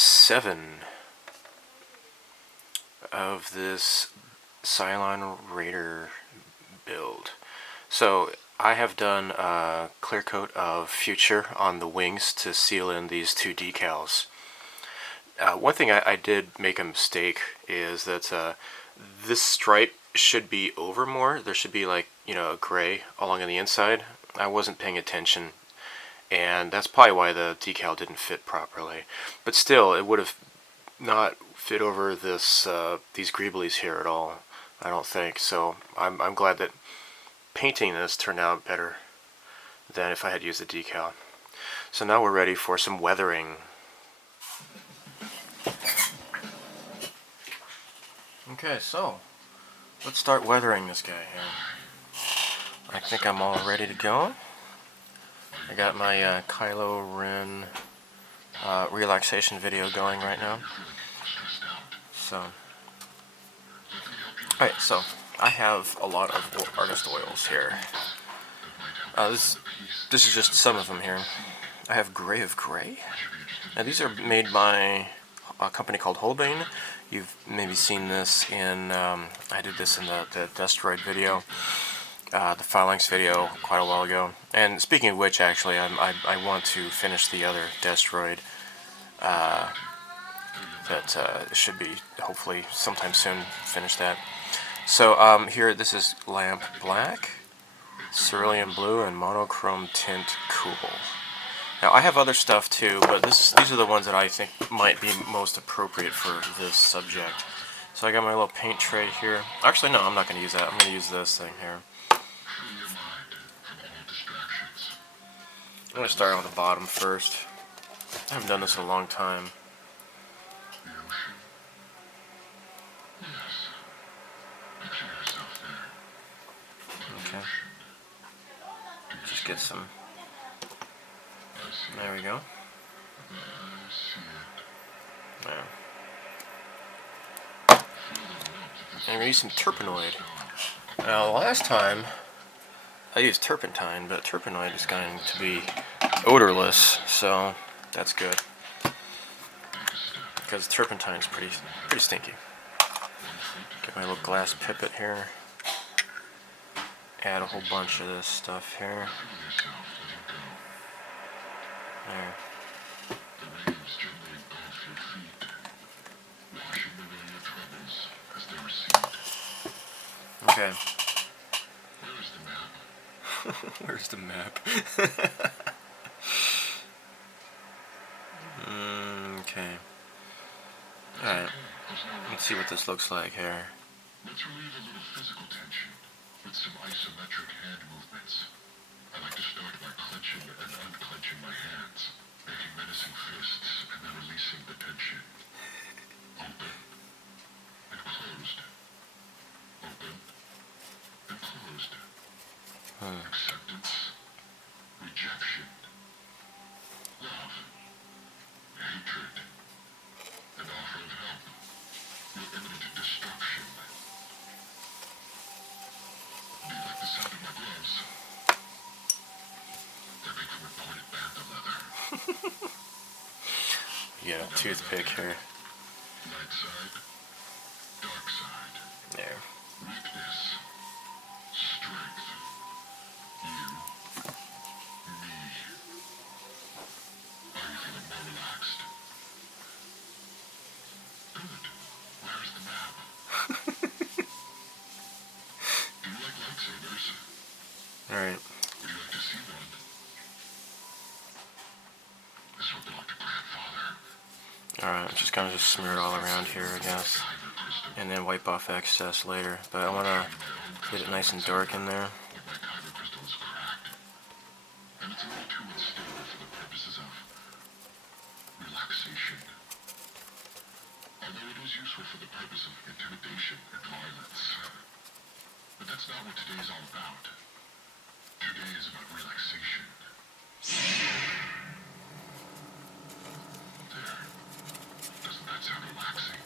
7 of this Cylon Raider build. So I have done a clear coat of Future on the wings to seal in these two decals. One thing I did make a mistake is that this stripe should be over more. There should be, like, you know, a gray along on the inside. I wasn't paying attention, and that's probably why the decal didn't fit properly. But still, it would have not fit over this these greeblies here at all, I don't think. So I'm glad that painting this turned out better than if I had used the decal. So now we're ready for some weathering. Okay, so let's start weathering this guy here. I think I'm all ready to go. I got my Kylo Ren relaxation video going right now. So, alright, so I have a lot of artist oils here. This is just some of them here. I have Gray of Gray. Now these are made by a company called Holbein. You've maybe seen this in, I did this in the Destroid video, the Phalanx video quite a while ago. And speaking of which, actually, I want to finish the other Destroid that should be, hopefully, sometime soon, finish that. So here, this is Lamp Black, Cerulean Blue, and Monochrome Tint Cool. Now, I have other stuff too, but these are the ones that I think might be most appropriate for this subject. So I got my little paint tray here. Actually, no, I'm not going to use that. I'm going to use this thing here. I'm going to start on the bottom first. I haven't done this in a long time. Okay. Just get some. There we go. There. And we're going to use some Turpenoid. Now, last time I used turpentine, but Turpenoid is going to be odorless, so that's good. Because turpentine is pretty stinky. Get my little glass pipette here. Add a whole bunch of this stuff here. There. Okay. Where's the map? Okay. Alright. Let's see what this looks like here. Let's relieve a little physical tension with some isometric hand movements. I like to start by clenching and unclenching my hands, making menacing fists, and then releasing the tension. Open and closed. Open and closed. Acceptance, rejection, love, hatred, and offer of help. Your imminent destruction. Do you like the sound of my gloves? They're made from imported panda leather. You got a toothpick here. Light side, dark side. There. Weakness, strength. You, me. Are you feeling more relaxed? Good. Where's the map? Do you like lightsabers? Alright. Would you like to see one? This will belong to grandfather. Alright, I'm just gonna smear it all around here, I guess. Kyber crystal. And then wipe off excess later. But I want to get it nice and dark in there. But my kyber crystal is cracked. And it's a little too unstable for the purposes of relaxation. Although it is useful for the purpose of intimidation and violence. But that's not what today is all about. Today is about relaxation. There. Doesn't that sound relaxing?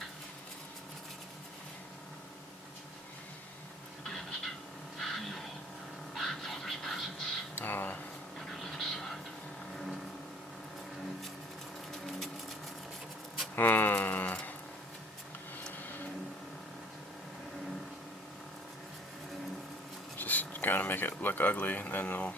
You can almost feel grandfather's presence on your left side. Just gonna make it look ugly, and then we'll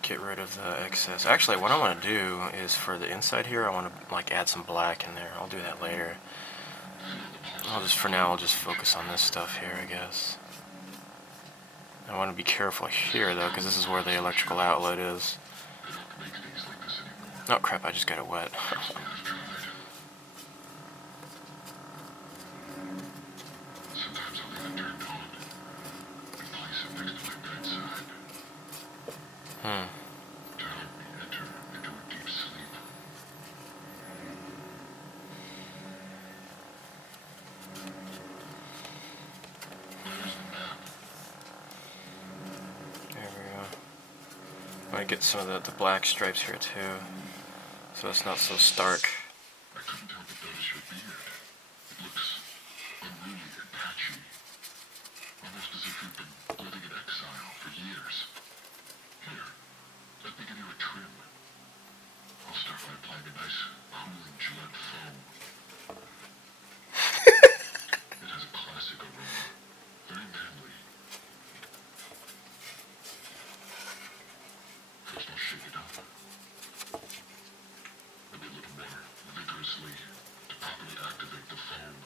get rid of the excess. Actually, what I want to do is for the inside here, I want to like add some black in there. I'll do that later. For now, I'll just focus on this stuff here, I guess. I want to be careful here though, because this is where the electrical outlet is. Oh crap, I just got it wet. I want to get some of the black stripes here too, so it's not so stark. I couldn't help but notice your beard. It looks unruly and patchy. Almost as if you've been living in exile for years. Here, let me give you a trim. I'll start by applying a nice, cooling Gillette foam. It has a classic aroma. Very manly. First I'll shake it up. Maybe a little more vigorously to properly activate the foam.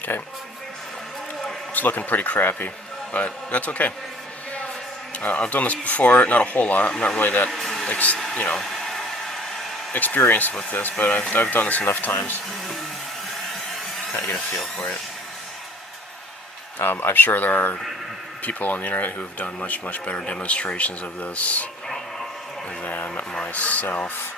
Okay. It's looking pretty crappy, but that's okay. I've done this before, not a whole lot. I'm not really that, experienced with this, but I've done this enough times. Kind of get a feel for it. I'm sure there are people on the internet who have done much better demonstrations of this than myself.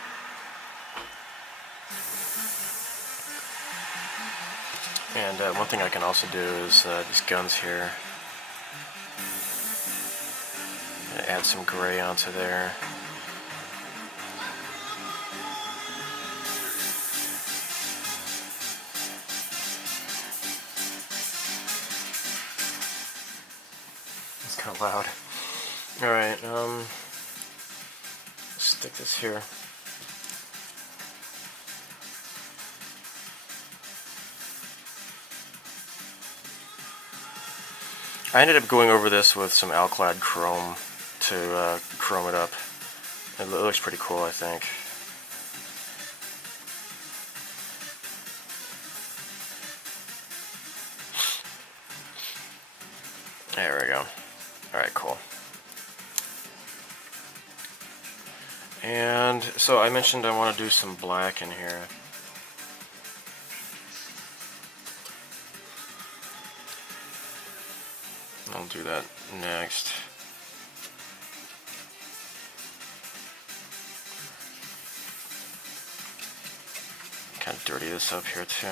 And one thing I can also do is these guns here. Add some gray onto there. It's kind of loud. Alright, stick this here. I ended up going over this with some Alclad chrome to chrome it up. It looks pretty cool, I think. There we go. Alright, cool. And so I mentioned I want to do some black in here. I'll do that next. Kind of dirty this up here too.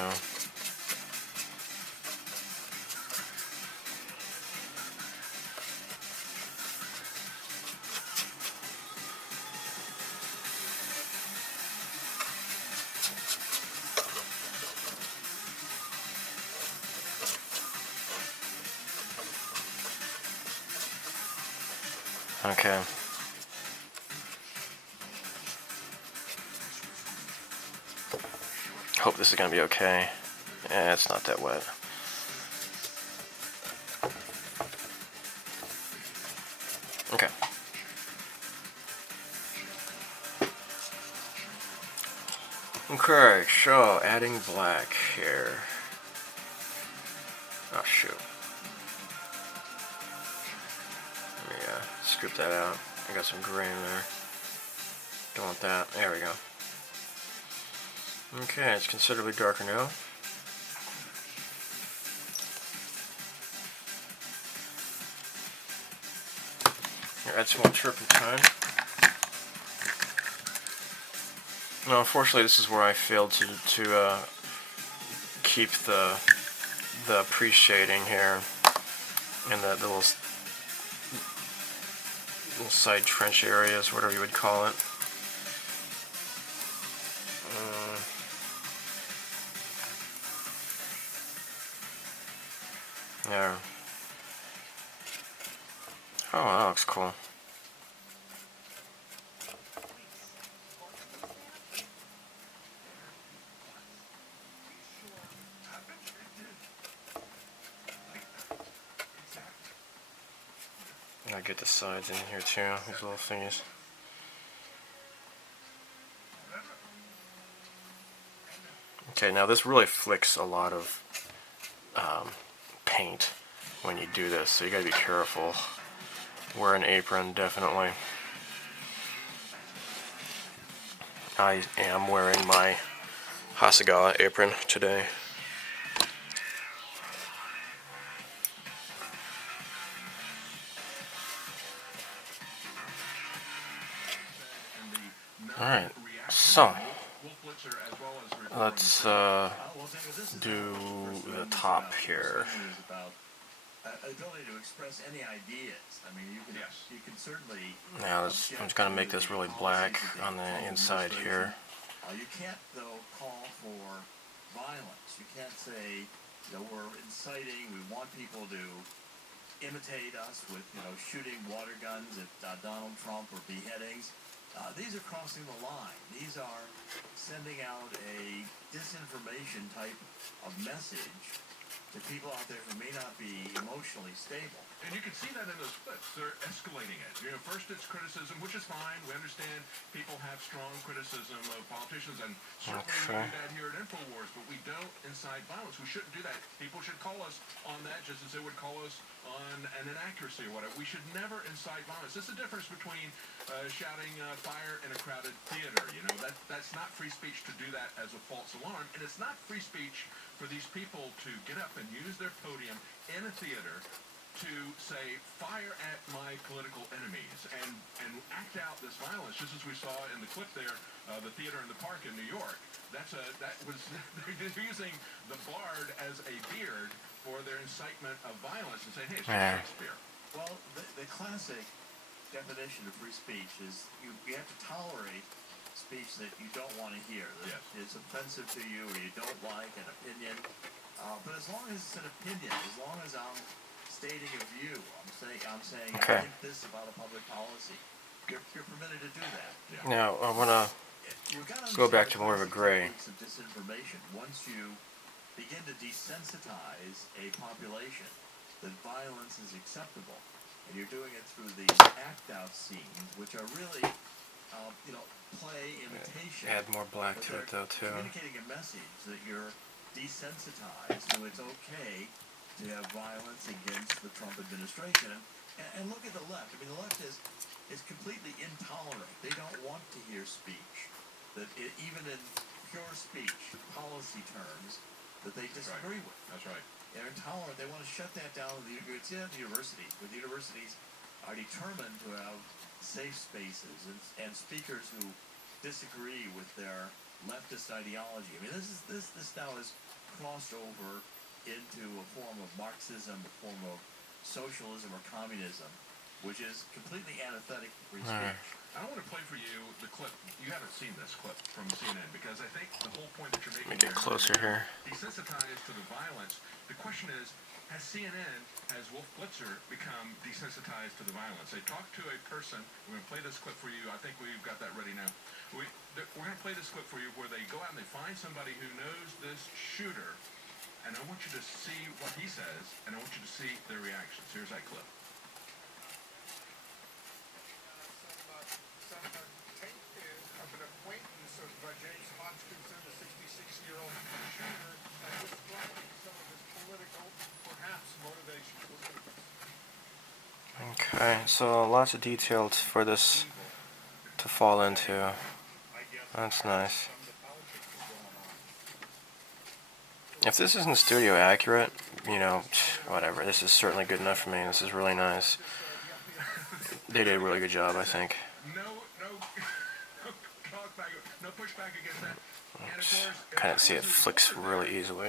Okay. Hope this is going to be okay. Yeah, it's not that wet. Okay. Okay, so adding black here. Oh shoot. Let me scoop that out. I got some gray in there. Don't want that. There we go. Okay, it's considerably darker now. Here, add some more turpentine. Now, unfortunately, this is where I failed to keep the pre-shading here and the little side trench areas, whatever you would call it. There. Oh, that looks cool. I'll get the sides in here too, these little thingies. Okay, now this really flicks a lot of paint when you do this, so you gotta be careful. Wear an apron, definitely. I am wearing my Hasegawa apron today. Alright, so let's do the top here. Ability to express any ideas. I mean, you can certainly. Now, I'm just going to make this really black on the inside here. You can't, though, call for violence. You can't say, we're inciting. We want people to imitate us with, shooting water guns at Donald Trump or beheadings. These are crossing the line. These are sending out a disinformation type of message to people out there who may not be emotionally stable. And you can see that in those clips. They're escalating it. First it's criticism, which is fine. We understand people have strong criticism of politicians, and certainly we do that here at InfoWars, but we don't incite violence. We shouldn't do that. People should call us on that just as they would call us on an inaccuracy or whatever. We should never incite violence. There's a difference between shouting fire in a crowded theater. That's not free speech to do that as a false alarm, and it's not free speech for these people to get up and use their podium in a theater to say, fire at my political enemies, and act out this violence, just as we saw in the clip there, the theater in the park in New York. They're using the bard as a beard for their incitement of violence and saying, hey, it's Shakespeare. Well, the classic definition of free speech is you have to tolerate speech that you don't want to hear, that is offensive to you or you don't like, an opinion. But as long as it's an opinion, as long as I'm stating a view, I'm saying I think this about a public policy, you're permitted to do that. Now, I want to go back to more of a gray. Of disinformation. Once you begin to desensitize a population that violence is acceptable, and you're doing it through the act-out scenes, which are really, play, imitation. Add more black to it, though, too. Communicating a message that you're desensitized, so it's okay to have violence against the Trump administration. And look at the left. I mean, the left is completely intolerant. They don't want to hear speech that even in pure speech, policy terms, that they disagree with. That's right. They're intolerant. They want to shut that down with the universities. But the universities are determined to have safe spaces and speakers who disagree with their leftist ideology. I mean, this now has crossed over into a form of Marxism, a form of socialism or communism, which is completely antithetic to free speech. I want to play for you the clip. You haven't seen this clip from CNN, because I think the whole point that you're making Get closer here. Desensitized to the violence. The question is, has CNN, has Wolf Blitzer become desensitized to the violence? They talk to a person. We're going to play this clip for you. I think we've got that ready now. We're going to play this clip for you where they go out and they find somebody who knows this shooter, and I want you to see what he says, and I want you to see their reactions. Here's that clip. James Hodgkinson, the 66-year-old shooter, and describing some of his political, perhaps, motivations. Okay, so lots of details for this to fall into. That's nice. If this isn't studio accurate, whatever. This is certainly good enough for me. This is really nice. They did a really good job, I think. No pushback against that. Kind of see it flicks really easily.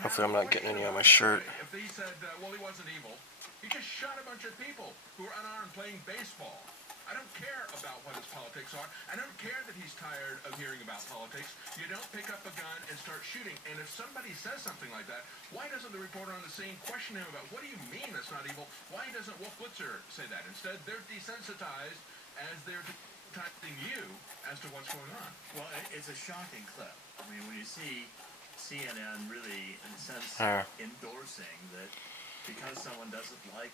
Hopefully I'm not getting any on my shirt. If he said, he wasn't evil, he just shot a bunch of people who were unarmed playing baseball. I don't care about what his politics are. I don't care that he's tired of hearing about politics. You don't pick up a gun and start shooting. And if somebody says something like that, why doesn't the reporter on the scene question him about, what do you mean that's not evil? Why doesn't Wolf Blitzer say that? Instead, they're desensitized as they're typing you as to what's going on. Well, it's a shocking clip. I mean, when you see CNN really, in a sense, endorsing that because someone doesn't like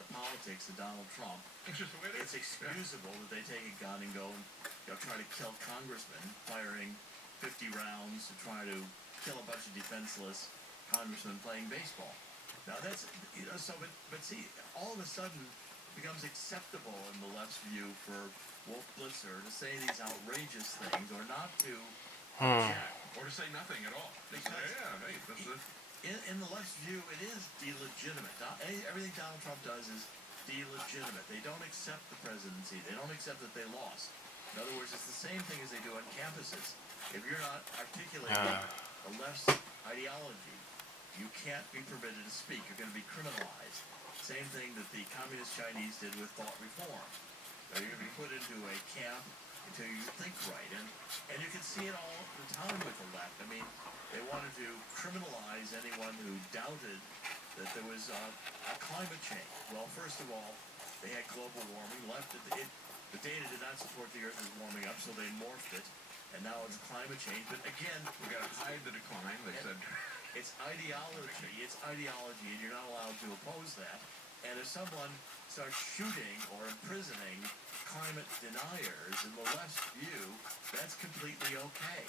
the politics of Donald Trump, It's just the way it it's is. excusable that they take a gun and go and try to kill congressmen, firing 50 rounds to try to kill a bunch of defenseless congressmen playing baseball. Now that's but see, all of a sudden it becomes acceptable in the left's view for Wolf Blitzer to say these outrageous things or not to object. Or to say nothing at all. They say, yeah, hey, this is... In the left's view, it is delegitimate. Everything Donald Trump does is delegitimate. They don't accept the presidency. They don't accept that they lost. In other words, it's the same thing as they do on campuses. If you're not articulating the left's ideology, you can't be permitted to speak. You're going to be criminalized. Same thing that the communist Chinese did with thought reform. You're going to be put into a camp until you think right. And you can see it all the time with the left. I mean, they wanted to criminalize anyone who doubted that there was a climate change. Well, first of all, they had global warming. The data did not support the Earth is warming up, so they morphed it. And now it's climate change. But again, We got to hide the decline, they said. it's ideology. It's ideology, and you're not allowed to oppose that. And if someone starts shooting or imprisoning climate deniers in the left's view, that's completely okay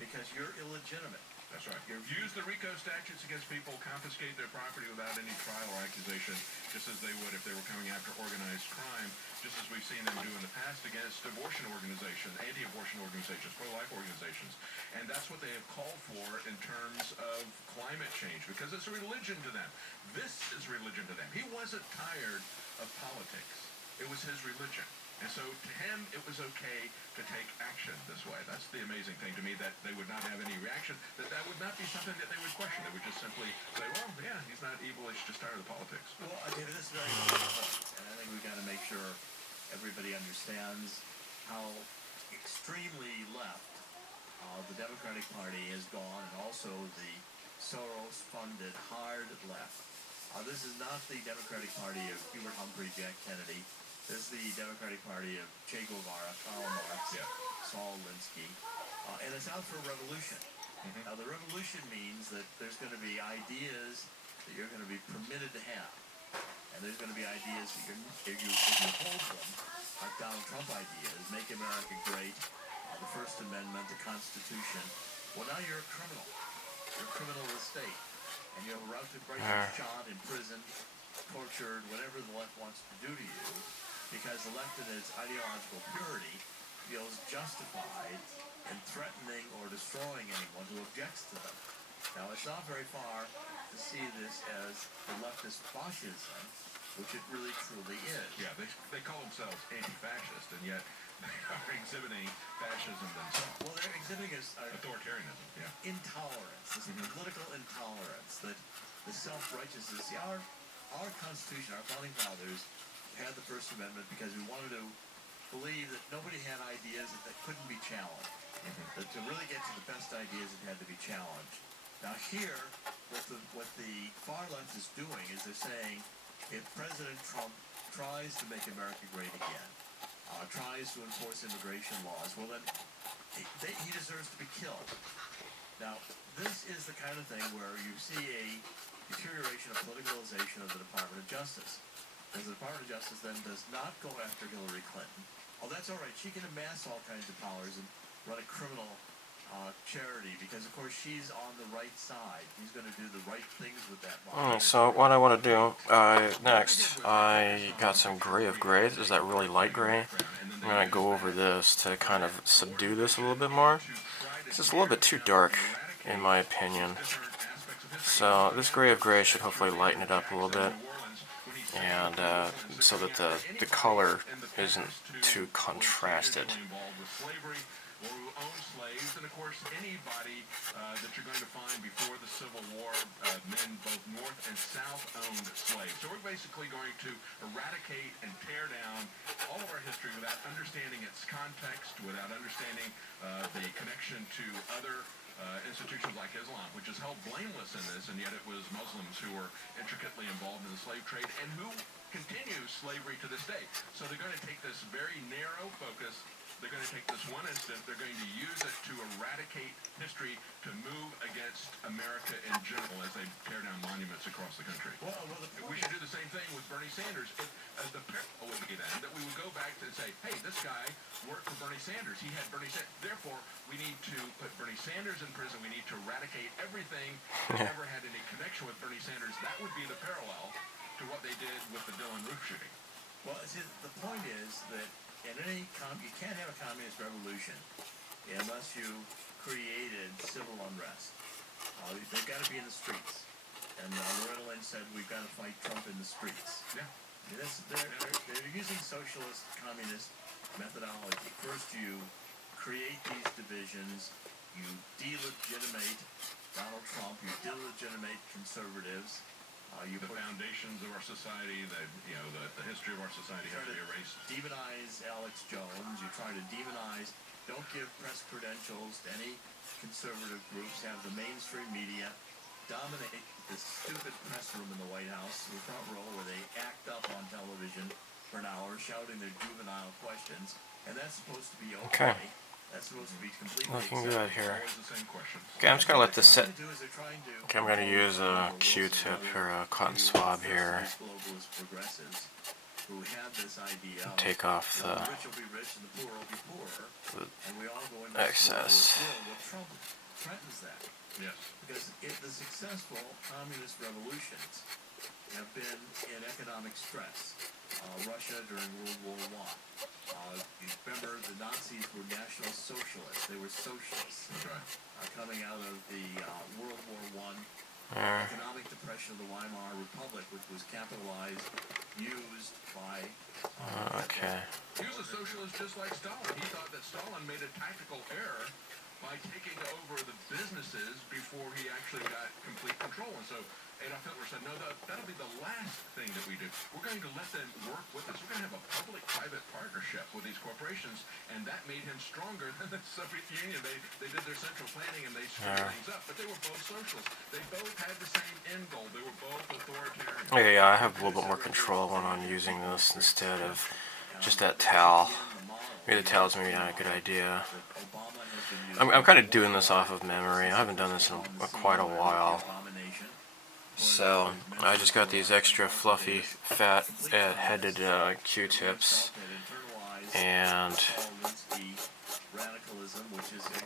because you're illegitimate. That's right. Use the RICO statutes against people, confiscate their property without any trial or accusation, just as they would if they were coming after organized crime, just as we've seen them do in the past against abortion organizations, anti-abortion organizations, pro-life organizations. And that's what they have called for in terms of climate change, because it's a religion to them. This is religion to them. He wasn't tired of politics. It was his religion. And so to him, it was okay to take action this way. That's the amazing thing to me, that they would not have any reaction, that would not be something that they would question. They would just simply say, well, yeah, he's not evil, he's just tired of politics. Well, David, this is very important, and I think we've got to make sure everybody understands how extremely left the Democratic Party has gone, and also the Soros-funded hard left. This is not the Democratic Party of Hubert Humphrey, Jack Kennedy. This is the Democratic Party of Che Guevara, Karl Marx, Saul Alinsky, and it's out for a revolution. Now, the revolution means that there's going to be ideas that you're going to be permitted to have, and there's going to be ideas that if you hold them, like Donald Trump ideas, make America great, the First Amendment, the Constitution. Well, now you're a criminal. You're a criminal of the state, and you're about to break shot, imprisoned, tortured, whatever the left wants to do to you, because the left in its ideological purity feels justified in threatening or destroying anyone who objects to them. Now, it's not very far to see this as the leftist fascism, which it really truly is. Yeah, they call themselves anti-fascist, and yet they are exhibiting fascism themselves. Well, they're exhibiting Authoritarianism, intolerance, this political intolerance, that the self-righteousness. See, our Constitution, our founding fathers had the First Amendment because we wanted to believe that nobody had ideas that couldn't be challenged. That to really get to the best ideas, it had to be challenged. Now here, what the far left is doing is they're saying, if President Trump tries to make America great again, tries to enforce immigration laws, well then, he deserves to be killed. Now, this is the kind of thing where you see a deterioration of politicalization of the Department of Justice. Because the Department of Justice then does not go after Hillary Clinton. Oh, that's all right. She can amass all kinds of powers and run a criminal charity because, of course, she's on the right side. She's going to do the right things with that money. Alright, so what I want to do next, I got some gray of gray. This is that really light gray. I'm going to go over this to kind of subdue this a little bit more. This is a little bit too dark, in my opinion. So this gray of gray should hopefully lighten it up a little bit, and so that the color isn't too contrasted. Or who owned slaves, and of course anybody that you're going to find before the Civil War, men both North and South owned slaves. So we're basically going to eradicate and tear down all of our history without understanding its context, without understanding the connection to other institutions like Islam, which is held blameless in this, and yet it was Muslims who were intricately involved in the slave trade and who continue slavery to this day. So they're going to take this very narrow focus they're going to take this one incident, they're going to use it to eradicate history, to move against America in general as they tear down monuments across the country. Well, the We point should do the same thing with Bernie Sanders. The parallel would be then that we would go back and say, hey, this guy worked for Bernie Sanders. He had Bernie Sanders. Therefore, we need to put Bernie Sanders in prison. We need to eradicate everything that ever had any connection with Bernie Sanders. That would be the parallel to what they did with the Dillon roof shooting. Well, see, the point is that in any you can't have a communist revolution unless you created civil unrest. They've got to be in the streets. And Loretta Lynch said we've got to fight Trump in the streets. Yeah. They're using socialist, communist methodology. First, you create these divisions. You delegitimate Donald Trump. You delegitimate conservatives. You The foundations of our society, the history of our society has to be erased. demonize Alex Jones. You try to demonize. Don't give press credentials to any conservative groups. Have the mainstream media dominate this stupid press room in the White House, the front row, where they act up on television for an hour, shouting their juvenile questions, and that's supposed to be okay. That's supposed to be completely Looking good here. Always the same questions. Okay, I'm just gonna let this sit. They're trying to Okay, I'm gonna use a Q-tip or a cotton swab here. Globalist progressives who had this idea of, Take off the the rich will be rich and the poor will be poor, and we all go into excess. Well, Trump threatens that. Yes. Because if the successful communist revolutions have been in economic stress, Russia during World War I, you remember the Nazis were National Socialists. They were socialists. That's right. Coming out of the World War I There. economic depression of the Weimar Republic, which was capitalized, used by Okay. He was a socialist just like Stalin. He thought that Stalin made a tactical error by taking over the businesses before he actually got complete control. And so Adolf Hitler said, no, that'll be the last thing that we do. We're going to let them work with us. We're going to have a public-private partnership with these corporations, and that made him stronger than the Soviet Union. They did their central planning, and they screwed things up. But they were both socialists. They both had the same end goal. They were both authoritarian. Okay, yeah, I have a little bit more control when I'm using this instead of just that towel. Maybe the towel's maybe not a good idea. I'm kind of doing this off of memory. I haven't done this in quite a while. So, I just got these extra fluffy, fat, headed Q-tips. And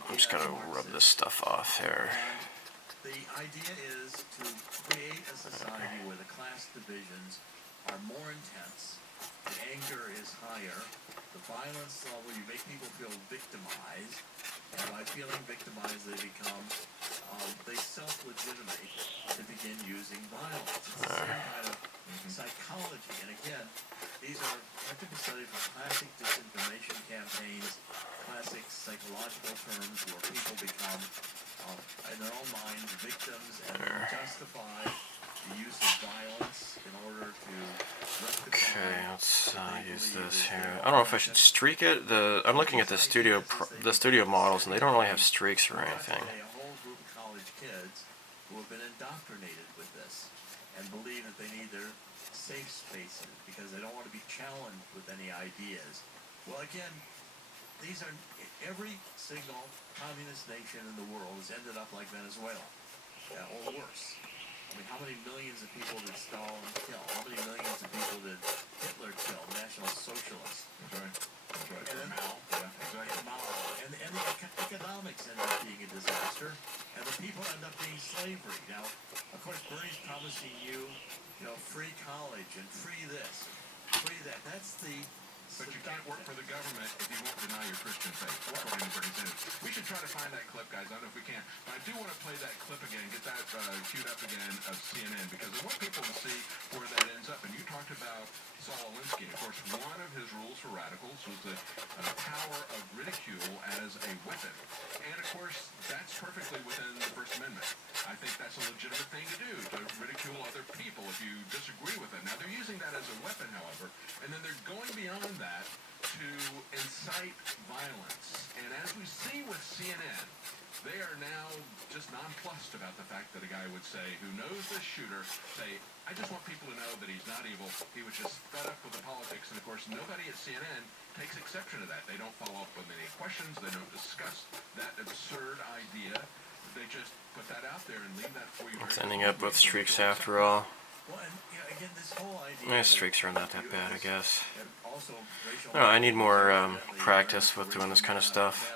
I'm just gonna rub this stuff off here. The idea is to create a society where the class divisions are more intense, the anger is higher, the violence level, you make people feel victimized, and by feeling victimized they become, they self-legitimate to begin using violence. It's the same kind of psychology, and again, these are practical studies from classic disinformation campaigns, classic psychological terms where people become, in their own minds, victims and justify the use of violence in order to rectify. Okay, let's use this here. I don't know if I should streak it. I'm looking at the studio models, and they don't really have streaks or anything. A whole group of college kids who have been indoctrinated with this and believe that they need their safe spaces because they don't want to be challenged with any ideas. Well, again, these are every single communist nation in the world has ended up like Venezuela, or worse. I mean, how many millions of people did Stalin kill? How many millions of people did Hitler kill? National Socialists. That's right. That's right. And then Mao. Yeah, exactly. Mao. And the economics end up being a disaster, and the people end up being slavery. Now, of course, Bernie's promising you, free college and free this, free that. That's the. But you can't work for the government if you won't deny your Christian faith, according to Bernie Sanders. We should try to find that clip, guys. I don't know if we can. But I do want to play that clip again, get that queued up again of CNN, because I want people to see where that ends up. And you talked about Saul Alinsky. Of course, one of his rules for radicals was the power of ridicule as a weapon. And, of course, that's perfectly within the First Amendment. I think that's a legitimate thing to do, to ridicule other people if you disagree with them. Now, they're using that as a weapon, however, and then they're going beyond that to incite violence. And as we see with CNN, they are now just nonplussed about the fact that a guy would say, who knows the shooter, say, I just want people to know that he's not evil. He was just fed up with the politics. And of course, nobody at CNN takes exception to that. They don't follow up with any questions. They don't discuss that absurd idea. They just put that out there and leave that for you. It's ending up with streaks after all. Well, and, again, this whole idea. My streaks are not that bad, I guess. Also, I don't know, I need more practice with doing this kind of stuff.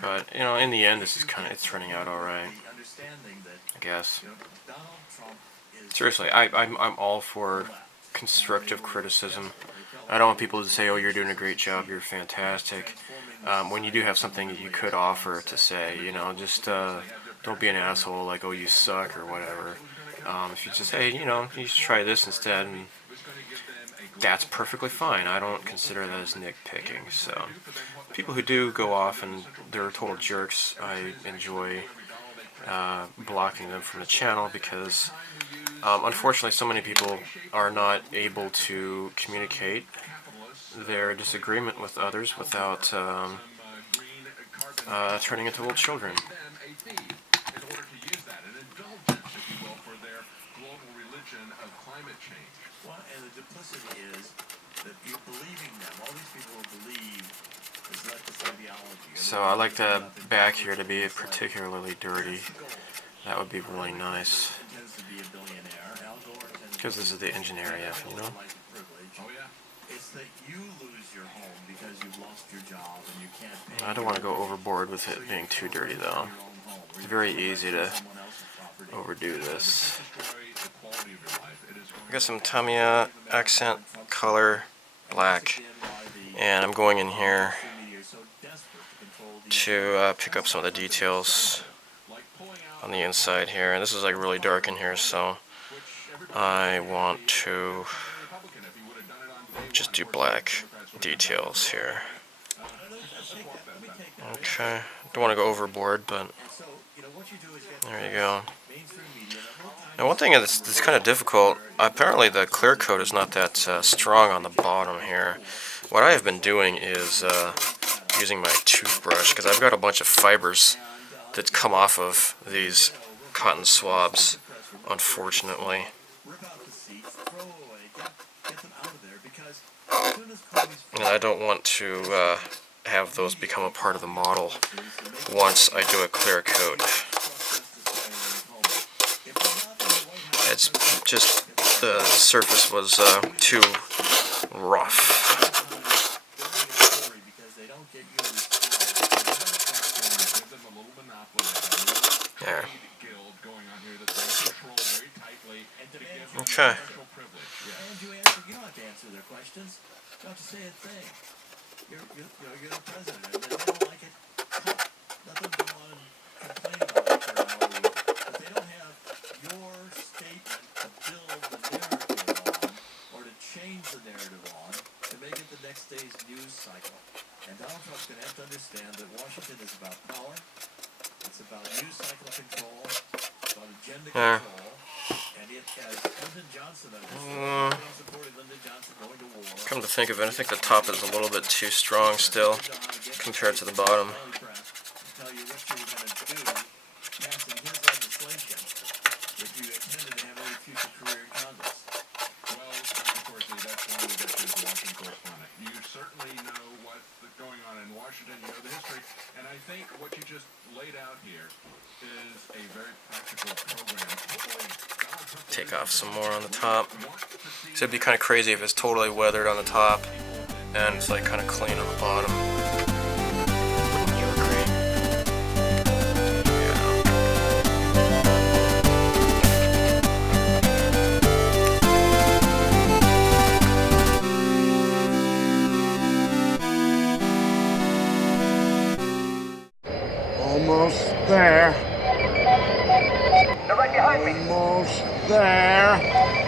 But, you know, in the end, this is it's turning out alright, I guess. Seriously, I'm all for constructive criticism. I don't want people to say, oh, you're doing a great job, you're fantastic. When you do have something that you could offer to say, you know, just don't be an asshole like, oh, you suck or whatever. If you just say, hey, you know, you should try this instead, and that's perfectly fine. I don't consider that as nitpicking. So, people who do go off and they're total jerks, I enjoy blocking them from the channel because, unfortunately, so many people are not able to communicate their disagreement with others without turning into little children. Well, and the duplicity is that you're believing them. All these people who believe this leftist ideology. So I like the back here to be particularly dirty. That would be really nice. Because this is the engine area, you know? Oh, yeah. It's that you lose your home because you've lost your job and you can't pay. I don't want to go overboard with it being too dirty, though. It's very easy to overdo this. I got some Tamiya accent color black, and I'm going in here to pick up some of the details on the inside here. And this is like really dark in here, so I want to just do black details here. Okay, don't want to go overboard, but there you go. Now, one thing that's kind of difficult, apparently the clear coat is not that strong on the bottom here. What I have been doing is using my toothbrush, because I've got a bunch of fibers that come off of these cotton swabs, unfortunately. And I don't want to have those become a part of the model once I do a clear coat. It's just the surface was too rough. There. Okay. And you don't have to answer their questions. You don't have to say a thing. You're the president. If they don't like it, let them go on and complain about it for an hour. But they don't have your statement to build the narrative on or to change the narrative on to make it the next day's news cycle. And Donald Trump's going to have to understand that Washington is about power. It's about news cycle control. It's about agenda control. And it has Lyndon Johnson supported Lyndon Johnson going to war. Come to think of it, I think the top is a little bit too strong still compared to the bottom. Tell you what you were going to do passing his legislation if you intended to have any future career in Congress. Well, unfortunately, that's why we get to the Washington correspondent. You certainly know what's going on in Washington, you know the history, and I think what you just laid out here is a very practical program. Take off some more on the top. So it'd be kind of crazy if it's totally weathered on the top and it's like kind of clean on the bottom. You agree? Almost there. They're right behind me. Almost there.